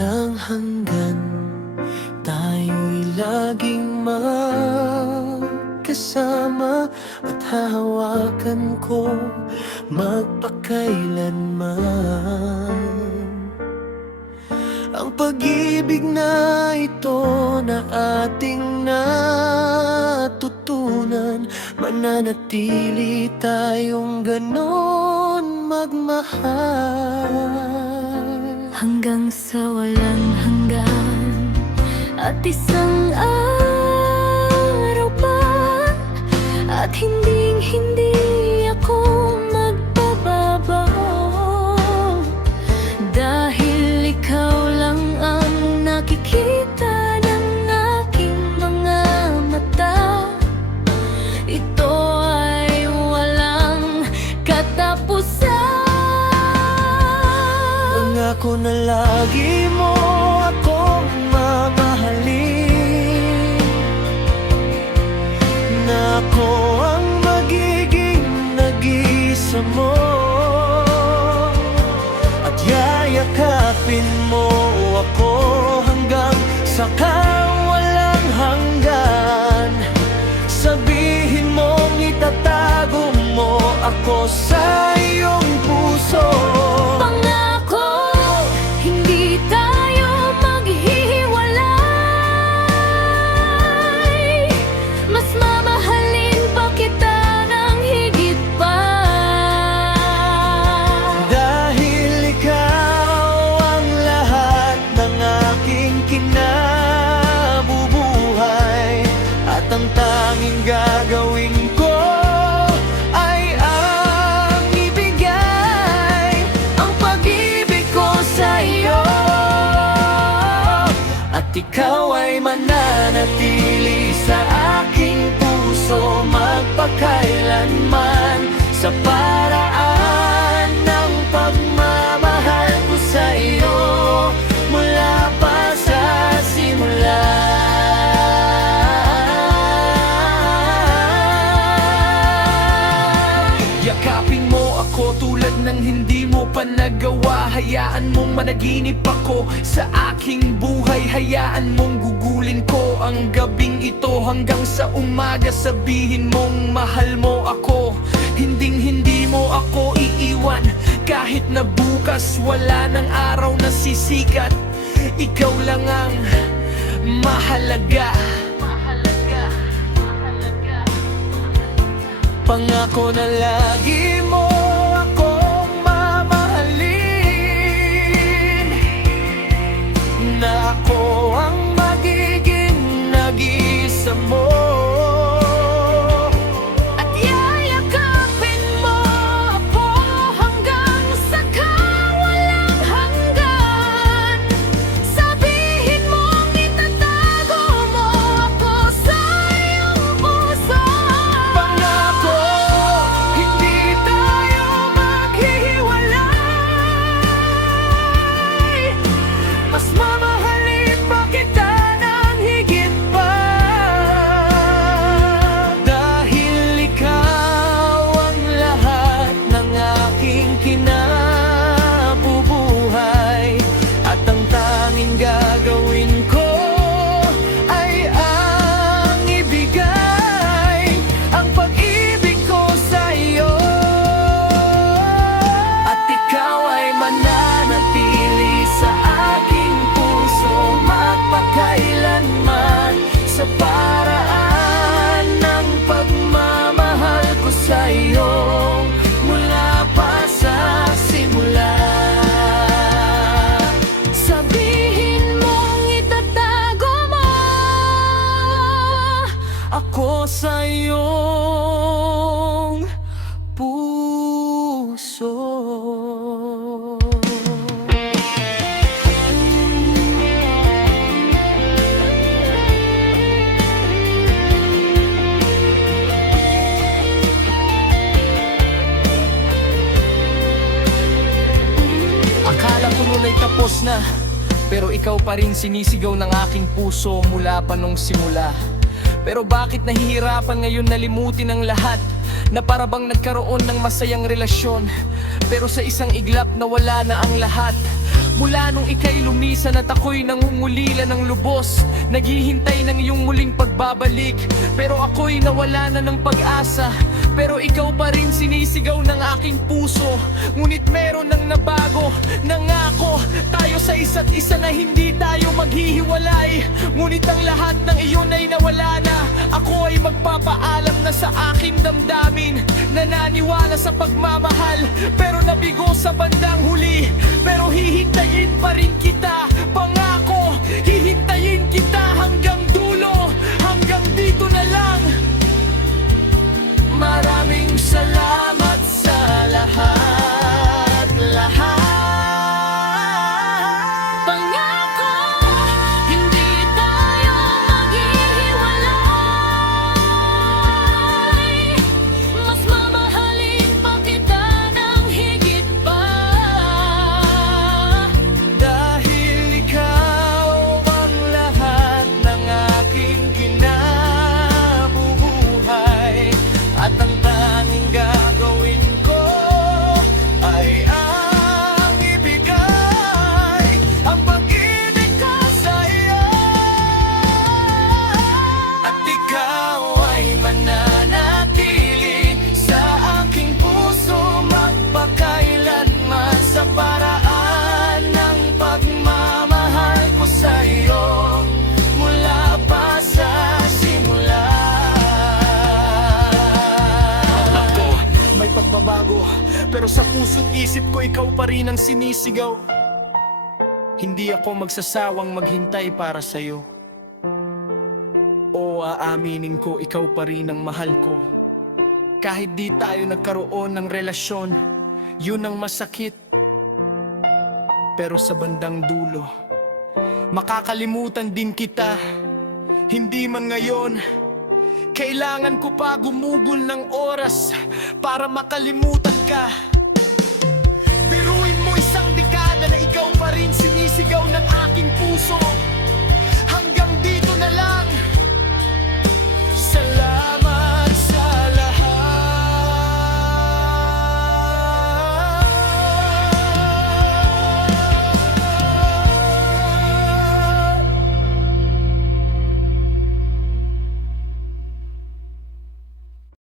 walang hanggan, tayo'y laging magkasama at hahawakan ko magpakailanman. Ang pag-ibig na ito na ating natutunan, mananatili tayong ganon magmahal hanggang sa walang hanggan. At isang araw pa, at hindi ako magbabago, dahil ikaw lang ang nakikita ng aking mga mata. Ito ay walang katapusan. Pangako na lagi mo akong mamahalin, na ako ang magiging nag-iisa mo, at yayakapin mo ako hanggang sa walang hanggan. Sabihin mong itatago mo ako sa iyong puso. Pangako, hindi tayo maghihiwalay. Mas mamahalin pa kita ng higit pa, dahil ikaw ang lahat ng aking kinabubuhay, at ang tanging gagawin ko ay ang ibigay ang pag-ibig ko sa iyo, at ikaw ay mananatili sa aking puso magpakailanman, sa paraan ng pagmamahal ko sa iyo mula pa sa simula. Yakapin mo ako tulad ng hindi mo pa nagawa. Hayaan mong managinip ako sa aking buhay. Hayaan mong gugulin ko ang gabing ito hanggang sa umaga. Sabihin mong mahal mo ako, hindi mo ako iiwan. Kahit na bukas wala ng araw na sisikat, ikaw lang ang mahalaga. Pangako na lagi mo akong mamahalin, na ako ang magiging nag-iisa mo, at yayakapin mo ako hanggang sa walang hanggan. Sabihin mong itatago mo ako sa iyong puso. pangako, hindi tayo maghihiwalay. Mas mamahalin pa kita ng higit pa, dahil ikaw ang lahat ng aking kinabubuhay, at ang tanging gagawin ko ay ang ibigay ang pag-ibig ko sa iyo, at ikaw ay mananatili sa aking puso magpakailanman, sa paraan ng pagmamahal ko sa iyo mula pa sa simula. Sabihin mong itatago mo Ako sa iyong puso. Akala ko noon ay tapos na, pero ikaw pa rin sinisigaw ng aking puso mula pa nung simula. Pero bakit nahihirapan ngayon na limutin ang lahat, na para bang nagkaroon ng masayang relasyon, pero sa isang iglap nawala na ang lahat. Mula nung ika'y lumisan at ako'y nangungulila ng lubos, naghihintay ng iyong muling pagbabalik. Pero ako'y nawala na ng pag-asa, pero ikaw pa rin sinisigaw ng aking puso. Ngunit meron nang nabago, nangako tayo sa isa't isa na hindi tayo maghihiwalay. Ngunit ang lahat ng iyon ay nawala na. Ako ay magpapaalam na sa aking damdamin, nananiwala sa pagmamahal, pero nabigo sa bandang huli. Pero hihintayin pa rin kita, pangako, hihintayin kita hanggang dulo, hanggang dito na lang. Maraming salamat sa lahat, lahat. Pangako, hindi tayo maghihiwalay. Mas mamahalin pa kita ng higit pa. Dahil ikaw ang lahat ng aking kinabubuhay, at ang tanging gagawin ko ay ang ibigay ang pag-ibig ko sa iyo. At ikaw ay mananatili sa aking puso, magpakailanman sa paraan ng pagmamahal ko sa iyo, mula pa sa simula. Ako, may pagbabago, pero sa puso't isip ko ikaw pa rin ang sinisigaw. Hindi ako magsasawang maghintay para sa'yo. O aaminin ko, ikaw pa rin ang mahal ko. Kahit di tayo nagkaroon ng relasyon, yun ang masakit. Pero sa bandang dulo, makakalimutan din kita. Hindi man ngayon, kailangan ko pa gumugol ng oras para makalimutan ka. Biruin mo isang dekada na ikaw pa rin sinisigaw ng aking puso.